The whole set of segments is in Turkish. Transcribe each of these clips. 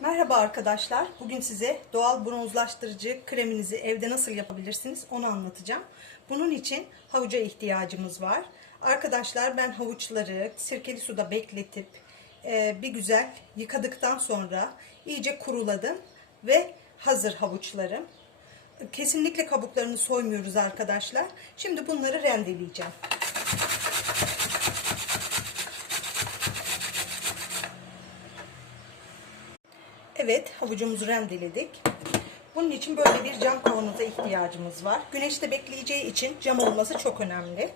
Merhaba arkadaşlar. Bugün size doğal bronzlaştırıcı kreminizi evde nasıl yapabilirsiniz onu anlatacağım. Bunun için havuca ihtiyacımız var. Arkadaşlar ben havuçları sirkeli suda bekletip e, bir güzel yıkadıktan sonra iyice kuruladım ve hazır havuçlarım. Kesinlikle kabuklarını soymuyoruz arkadaşlar. Şimdi bunları rendeleyeceğim. Evet, havucumuzu rendeledik. Bunun için böyle bir cam kavanoza ihtiyacımız var. Güneşte bekleyeceği için cam olması çok önemli.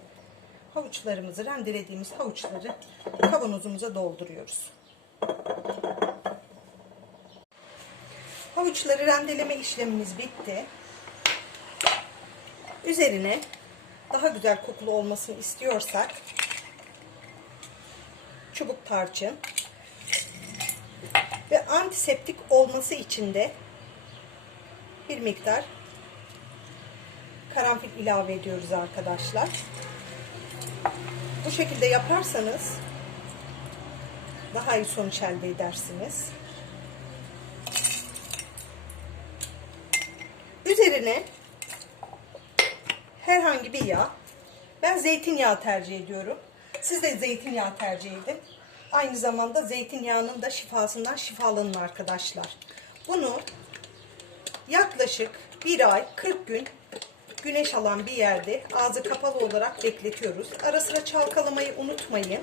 Havuçlarımızı, rendelediğimiz havuçları kavanozumuza dolduruyoruz. Havuçları rendeleme işlemimiz bitti. Üzerine daha güzel kokulu olmasını istiyorsak çubuk tarçın, antiseptik olması için de bir miktar karanfil ilave ediyoruz arkadaşlar. Bu şekilde yaparsanız daha iyi sonuç elde edersiniz. Üzerine herhangi bir yağ, ben zeytinyağı tercih ediyorum. Siz de zeytinyağı tercih edin. Aynı zamanda zeytinyağının da şifasından şifalanın arkadaşlar. Bunu yaklaşık bir ay 40 gün güneş alan bir yerde ağzı kapalı olarak bekletiyoruz. Ara sıra çalkalamayı unutmayın.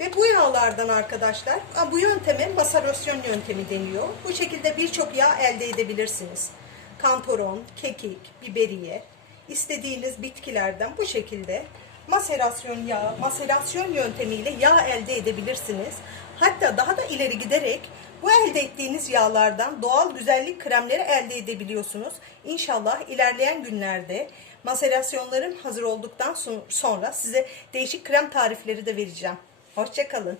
Ve bu yağlardan arkadaşlar bu yönteme masarasyon yöntemi deniyor. Bu şekilde birçok yağ elde edebilirsiniz. Kantoron, kekik, biberiye istediğiniz bitkilerden bu şekilde maserasyon yağı, maserasyon yöntemiyle yağ elde edebilirsiniz. Hatta daha da ileri giderek bu elde ettiğiniz yağlardan doğal güzellik kremleri elde edebiliyorsunuz. İnşallah ilerleyen günlerde maserasyonlarım hazır olduktan sonra size değişik krem tarifleri de vereceğim. Hoşçakalın.